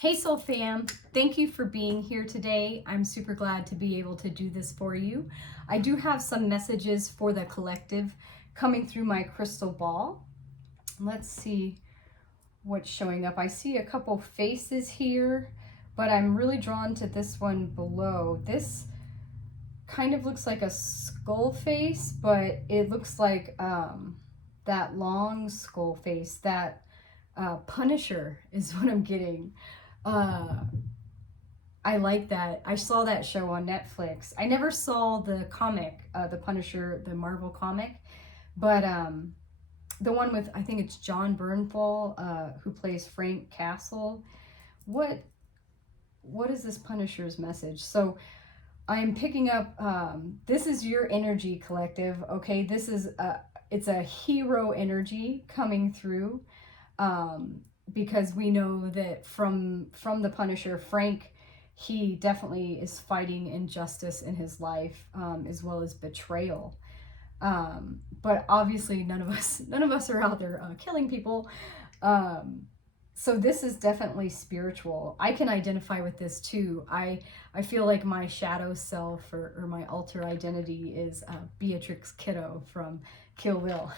Hey Soul Fam, thank you for being here today. I'm super glad to be able to do this for you. I do have some messages for the collective coming through my crystal ball. Let's see what's showing up. I see a couple faces here, but I'm really drawn to this one below. This kind of looks like a skull face, but it looks like that long skull face, that Punisher is what I'm getting. I like that. I saw that show on Netflix. I never saw the comic, the Punisher, the Marvel comic, but the one with, I think it's John Bernthal, who plays Frank Castle. What is this Punisher's message? So I'm picking up, this is your energy, collective, okay? This is, it's a hero energy coming through, because we know that from the Punisher, Frank, he definitely is fighting injustice in his life, as well as betrayal. But obviously none of us are out there killing people. So this is definitely spiritual. I can identify with this too. I feel like my shadow self or my alter identity is Beatrix Kiddo from Kill Bill.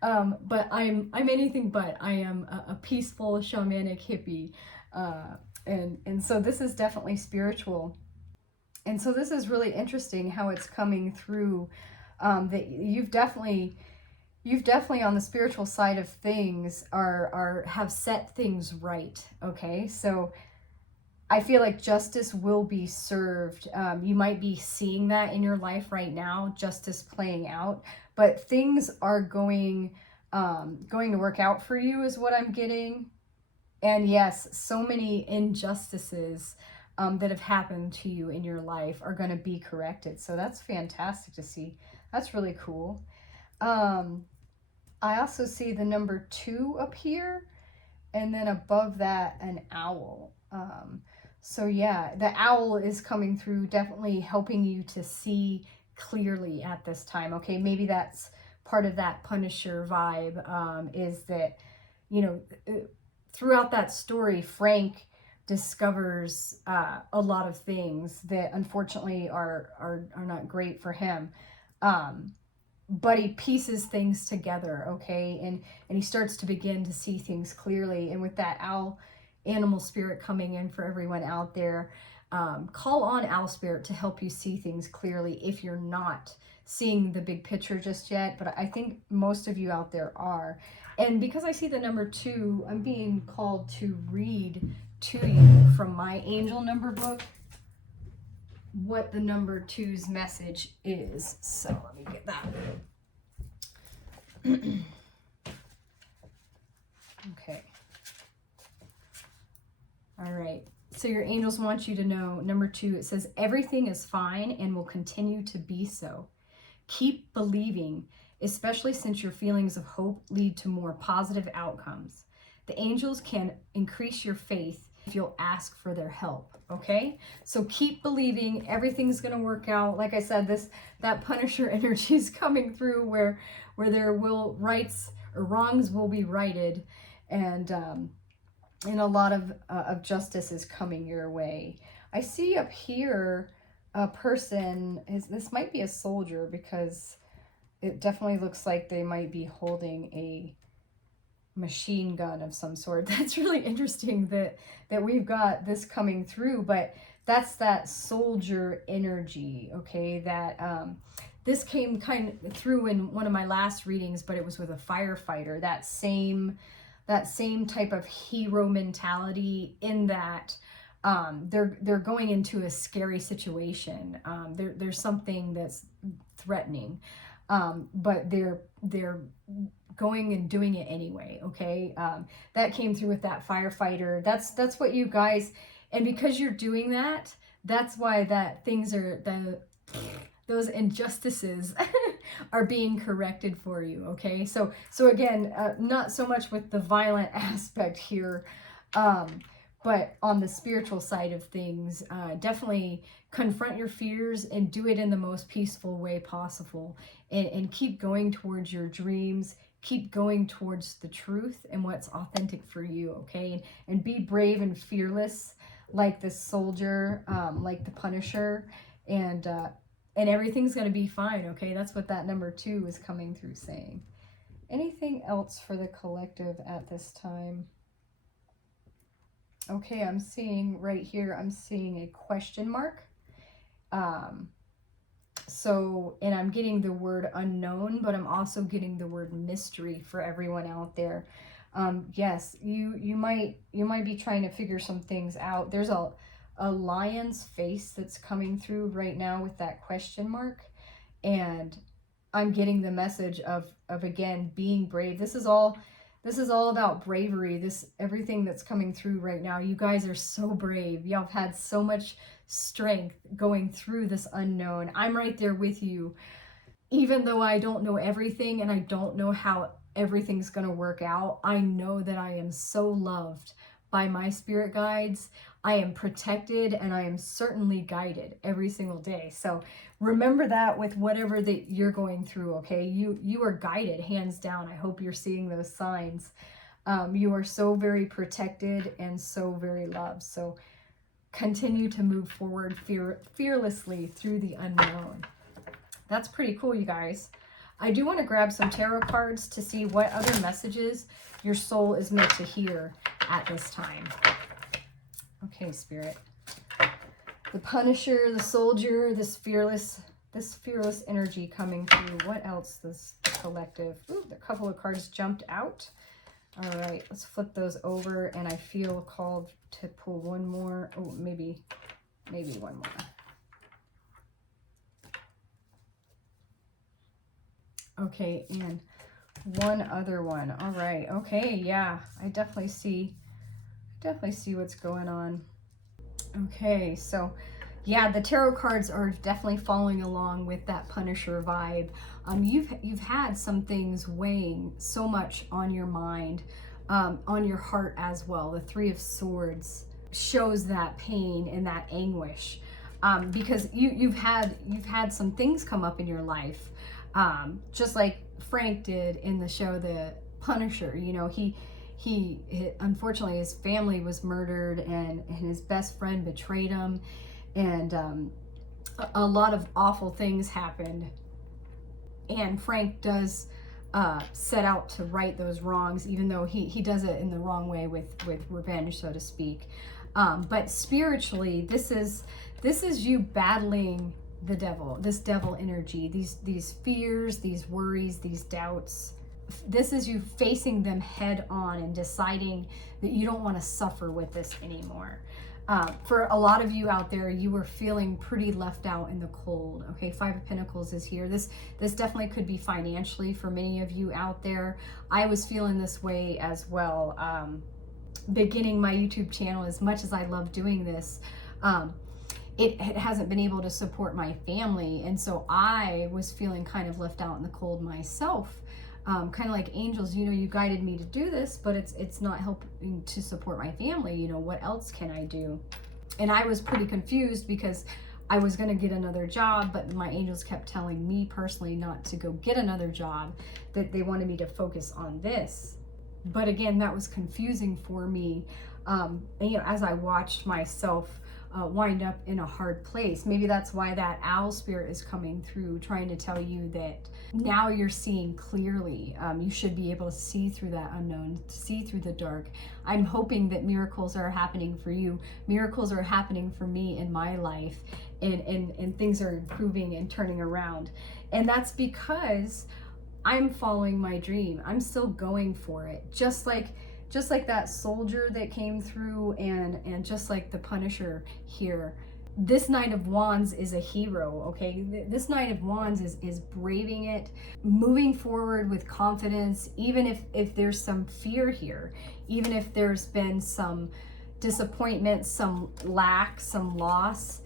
But I'm anything but. I am a peaceful shamanic hippie. And so this is definitely spiritual. And so this is really interesting how it's coming through, that you've definitely on the spiritual side of things have set things right. Okay, so I feel like justice will be served. You might be seeing that in your life right now, justice playing out, but things are going to work out for you is what I'm getting. And yes, so many injustices that have happened to you in your life are going to be corrected. So that's fantastic to see. That's really cool. I also see the number 2 up here, and then above that, an owl. So yeah, the owl is coming through, definitely helping you to see clearly at this time. Okay, maybe that's part of that Punisher vibe, is that, you know, throughout that story, Frank discovers a lot of things that unfortunately are not great for him. But he pieces things together, okay? And he starts to begin to see things clearly. And with that owl animal spirit coming in for everyone out there, call on owl spirit to help you see things clearly if you're not seeing the big picture just yet. But I think most of you out there are. And because I see the number 2, I'm being called to read to you from my angel number book what the number 2's message is. So let me get that. Okay. All right. So your angels want you to know, number 2, it says, everything is fine and will continue to be so. Keep believing, especially since your feelings of hope lead to more positive outcomes. The angels can increase your faith if you'll ask for their help, okay? So keep believing, everything's going to work out. Like I said, that Punisher energy is coming through where there will rights or wrongs will be righted, and a lot of justice is coming your way. I see up here a person, this might be a soldier, because it definitely looks like they might be holding a machine gun of some sort. That's really interesting that we've got this coming through, but that's that soldier energy, okay? That this came kind of through in one of my last readings, but it was with a firefighter. That same type of hero mentality, in that they're going into a scary situation. There's something that's threatening, but they're going and doing it anyway. Okay, that came through with that firefighter. That's what you guys, and because you're doing that, that's why that things are those injustices are being corrected for you. Okay, so again, not so much with the violent aspect here, but on the spiritual side of things, definitely confront your fears and do it in the most peaceful way possible, and keep going towards your dreams. keep going towards the truth and what's authentic for you, okay? And be brave and fearless like the soldier, like the Punisher, and everything's going to be fine, okay? That's what that number 2 is coming through saying. Anything else for the collective at this time? Okay, I'm seeing right here, I'm seeing a question mark. So, and I'm getting the word unknown, but I'm also getting the word mystery for everyone out there. Yes, you might be trying to figure some things out. There's a lion's face that's coming through right now with that question mark, and I'm getting the message of again being brave. This is all about bravery. Everything that's coming through right now. You guys are so brave. Y'all have had so much strength going through this unknown. I'm right there with you. Even though I don't know everything and I don't know how everything's going to work out, I know that I am so loved by my spirit guides. I am protected and I am certainly guided every single day. So remember that with whatever that you're going through, okay? You are guided, hands down. I hope you're seeing those signs. You are so very protected and so very loved. So continue to move forward fearlessly through the unknown. That's pretty cool, you guys. I do want to grab some tarot cards to see what other messages your soul is meant to hear at this time. Okay, Spirit. The Punisher, the soldier, this fearless energy coming through. What else this collective? Ooh, a couple of cards jumped out. All right, let's flip those over, and I feel called to pull one more. Oh, maybe one more. Okay, and one other one. All right. Okay, yeah, I definitely see what's going on. Okay, so yeah, the tarot cards are definitely following along with that Punisher vibe. You've had some things weighing so much on your mind, on your heart as well. The 3 of Swords shows that pain and that anguish, because you've had some things come up in your life, just like Frank did in the show The Punisher. You know, he unfortunately his family was murdered and his best friend betrayed him, and a lot of awful things happened, and Frank does set out to right those wrongs, even though he does it in the wrong way with revenge, so to speak. But spiritually, this is you battling the devil, this devil energy, these fears, these worries, these doubts. This is you facing them head on and deciding that you don't want to suffer with this anymore. For a lot of you out there, you were feeling pretty left out in the cold. Okay, 5 of Pentacles is here. This definitely could be financially for many of you out there. I was feeling this way as well. Beginning my YouTube channel, as much as I love doing this, it hasn't been able to support my family, and so I was feeling kind of left out in the cold myself. Kind of like angels, you know, you guided me to do this, but it's not helping to support my family. You know, what else can I do? And I was pretty confused because I was going to get another job, but my angels kept telling me personally not to go get another job, that they wanted me to focus on this. But again, that was confusing for me, and, you know, as I watched myself wind up in a hard place. Maybe that's why that owl spirit is coming through, trying to tell you that now you're seeing clearly. You should be able to see through that unknown, see through the dark. I'm hoping that miracles are happening for you. Miracles are happening for me in my life, and things are improving and turning around. And that's because I'm following my dream. I'm still going for it. Just like that soldier that came through, and just like the Punisher here. This Knight of Wands is a hero, okay? This Knight of Wands is braving it, moving forward with confidence, even if there's some fear here, even if there's been some disappointment, some lack, some loss.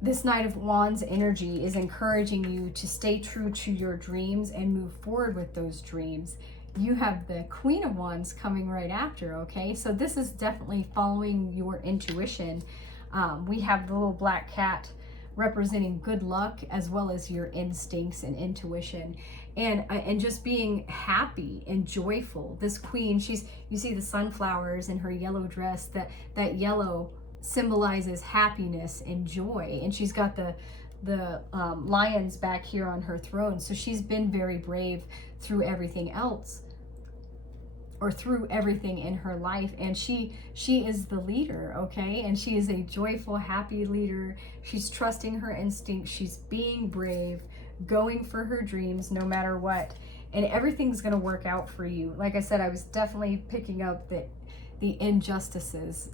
This Knight of Wands energy is encouraging you to stay true to your dreams and move forward with those dreams. You have the Queen of Wands coming right after, okay? So this is definitely following your intuition. We have the little black cat representing good luck as well as your instincts and intuition, and just being happy and joyful. This queen, you see the sunflowers in her yellow dress, that yellow symbolizes happiness and joy, and she's got the lions back here on her throne. So she's been very brave through everything else, or through everything in her life, and she is the leader, okay? And she is a joyful, happy leader. She's trusting her instincts. She's being brave, going for her dreams no matter what, and everything's going to work out for you. Like I said, I was definitely picking up that the injustices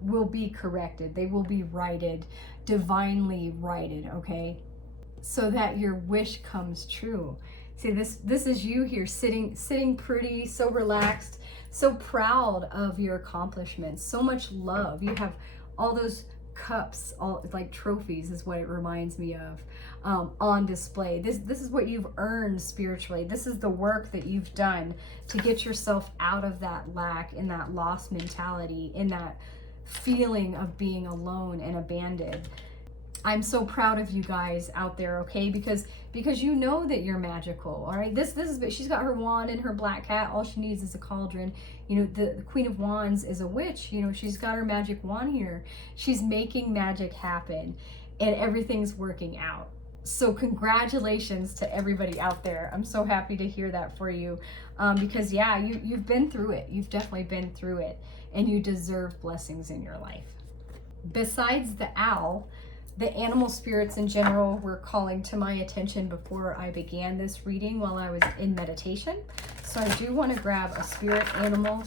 will be corrected. They will be righted, divinely righted, okay? So that your wish comes true. See, this is you here sitting pretty, so relaxed, so proud of your accomplishments, so much love. You have all those cups, all like trophies is what it reminds me of, on display. This is what you've earned spiritually. This is the work that you've done to get yourself out of that lack, in that lost mentality, in that feeling of being alone and abandoned. I'm so proud of you guys out there, okay? Because you know that you're magical, all right? This is, she's got her wand and her black cat. All she needs is a cauldron. You know, the Queen of Wands is a witch. You know, she's got her magic wand here. She's making magic happen, and everything's working out. So congratulations to everybody out there. I'm so happy to hear that for you, because yeah, you've been through it. You've definitely been through it, and you deserve blessings in your life. Besides the owl, the animal spirits in general were calling to my attention before I began this reading while I was in meditation. So I do want to grab a spirit animal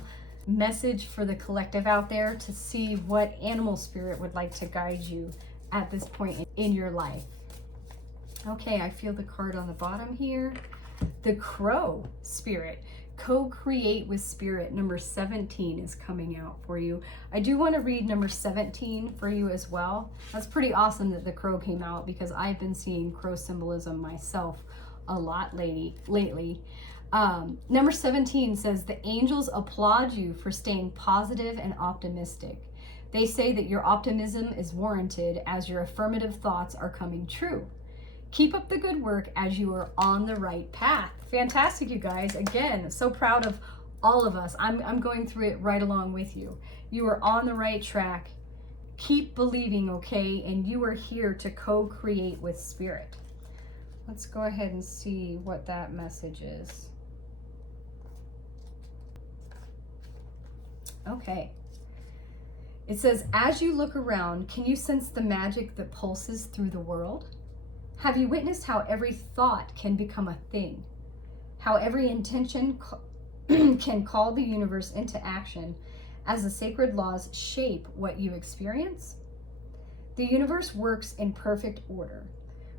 message for the collective out there to see what animal spirit would like to guide you at this point in your life. Okay, I feel the card on the bottom here. The crow spirit. Co-create with spirit. Number 17 is coming out for you. I do want to read number 17 for you as well. That's pretty awesome that the crow came out, because I've been seeing crow symbolism myself a lot lately. Number 17 says, the angels applaud you for staying positive and optimistic. They say that your optimism is warranted as your affirmative thoughts are coming true. Keep up the good work as you are on the right path. Fantastic, you guys. Again, so proud of all of us. I'm going through it right along with you. You are on the right track. Keep believing, okay? And you are here to co-create with spirit. Let's go ahead and see what that message is. Okay. It says, as you look around, can you sense the magic that pulses through the world? Have you witnessed how every thought can become a thing? How every intention can call the universe into action as the sacred laws shape what you experience? The universe works in perfect order.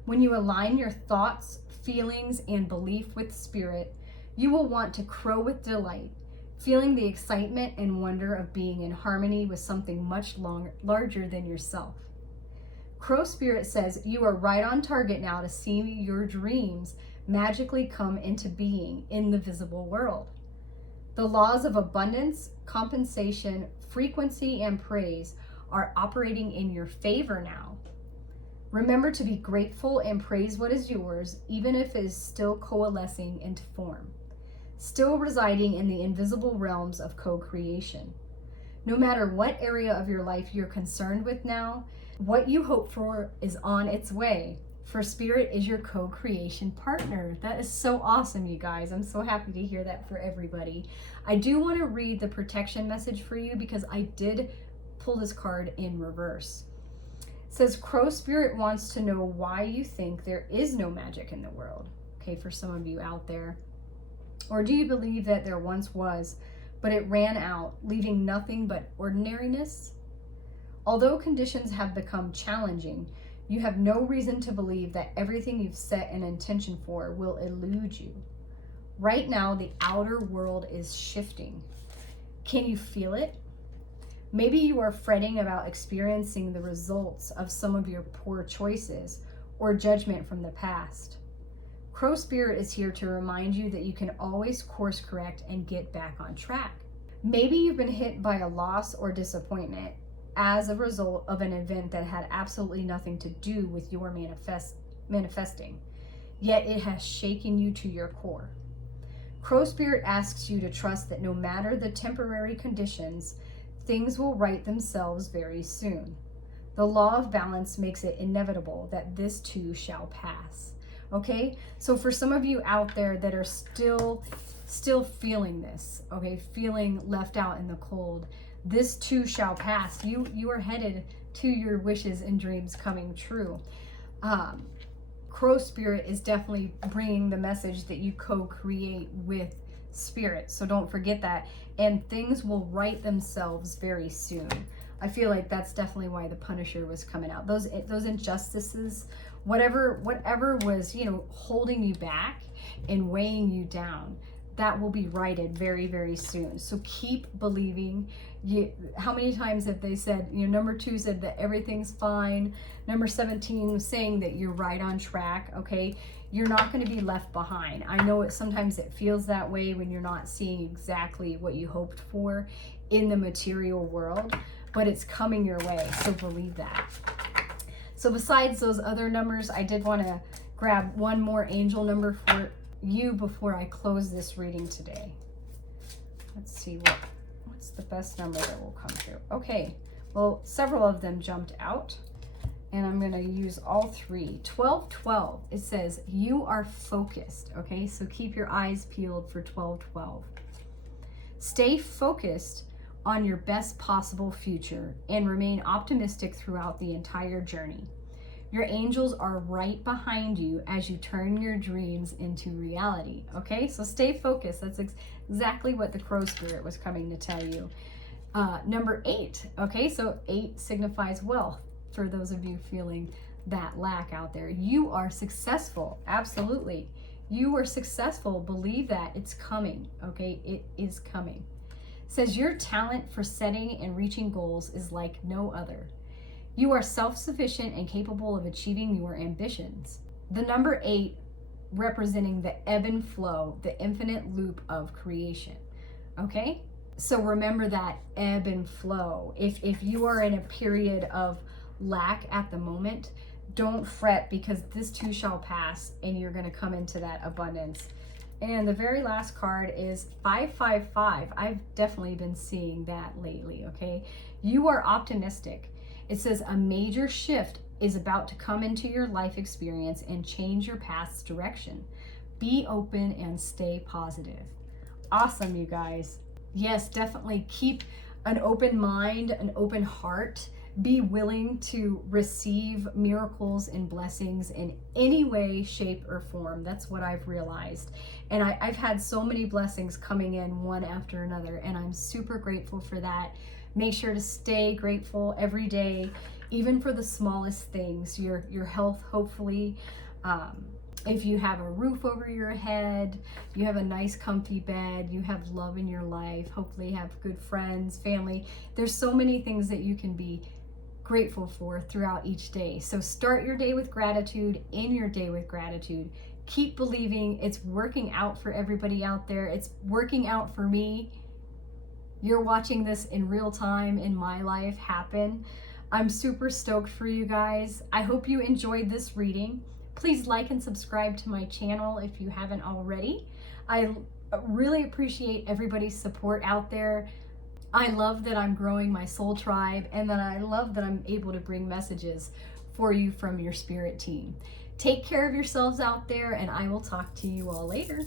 When you align your thoughts, feelings, and belief with spirit, you will want to crow with delight, feeling the excitement and wonder of being in harmony with something much larger than yourself. Crow Spirit says you are right on target now to see your dreams magically come into being in the visible world. The laws of abundance, compensation, frequency, and praise are operating in your favor now. Remember to be grateful and praise what is yours, even if it is still coalescing into form, still residing in the invisible realms of co-creation. No matter what area of your life you're concerned with now, what you hope for is on its way, for Spirit is your co-creation partner. That is so awesome, you guys. I'm so happy to hear that for everybody. I do want to read the protection message for you, because I did pull this card in reverse. It says, Crow Spirit wants to know why you think there is no magic in the world. Okay, for some of you out there. Or do you believe that there once was, but it ran out, leaving nothing but ordinariness? Although conditions have become challenging, you have no reason to believe that everything you've set an intention for will elude you. Right now, the outer world is shifting. Can you feel it? Maybe you are fretting about experiencing the results of some of your poor choices or judgment from the past. Crow Spirit is here to remind you that you can always course correct and get back on track. Maybe you've been hit by a loss or disappointment. as a result of an event that had absolutely nothing to do with your manifesting, yet it has shaken you to your core. Crow Spirit asks you to trust that no matter the temporary conditions, things will right themselves very soon. The law of balance makes it inevitable that this too shall pass. Okay? So for some of you out there that are still feeling this, okay, feeling left out in the cold, this too shall pass. You are headed to your wishes and dreams coming true. Crow Spirit is definitely bringing the message that you co-create with Spirit. So don't forget that. And things will right themselves very soon. I feel like that's definitely why the Punisher was coming out. Those injustices, whatever was, you know, holding you back and weighing you down, that will be righted very, very soon. So keep believing. How many times have they said, you know, number 2 said that everything's fine. Number 17 was saying that you're right on track, okay? You're not going to be left behind. I know sometimes it feels that way when you're not seeing exactly what you hoped for in the material world, but it's coming your way, so believe that. So besides those other numbers, I did want to grab one more angel number for you before I close this reading today. Let's see what's the best number that will come through. Okay, well, several of them jumped out, and I'm going to use all 3. 1212, it says you are focused. Okay, so keep your eyes peeled for 1212. Stay focused on your best possible future and remain optimistic throughout the entire journey. Your angels are right behind you as you turn your dreams into reality. Okay, so stay focused. That's exactly what the Crow Spirit was coming to tell you. Number 8. Okay, so 8 signifies wealth for those of you feeling that lack out there. You are successful. Absolutely. You are successful. Believe that. It's coming. Okay, it is coming. It says your talent for setting and reaching goals is like no other. You are self-sufficient and capable of achieving your ambitions. The number 8 representing the ebb and flow, the infinite loop of creation. Okay? So remember that ebb and flow. If you are in a period of lack at the moment, don't fret, because this too shall pass and you're going to come into that abundance. And the very last card is 555. I've definitely been seeing that lately, okay? You are optimistic. It says a major shift is about to come into your life experience and change your path's direction. Be open and stay positive. Awesome, you guys. Yes, definitely keep an open mind, an open heart. Be willing to receive miracles and blessings in any way, shape, or form. That's what I've realized. And I've had so many blessings coming in one after another, and I'm super grateful for that. Make sure to stay grateful every day, even for the smallest things. Your health, hopefully. If you have a roof over your head, you have a nice comfy bed, you have love in your life, hopefully you have good friends, family. There's so many things that you can be grateful for throughout each day. So start your day with gratitude, end your day with gratitude. Keep believing. It's working out for everybody out there. It's working out for me. You're watching this in real time in my life happen. I'm super stoked for you guys. I hope you enjoyed this reading. Please like and subscribe to my channel if you haven't already. I really appreciate everybody's support out there. I love that I'm growing my soul tribe, and that I love that I'm able to bring messages for you from your spirit team. Take care of yourselves out there, and I will talk to you all later.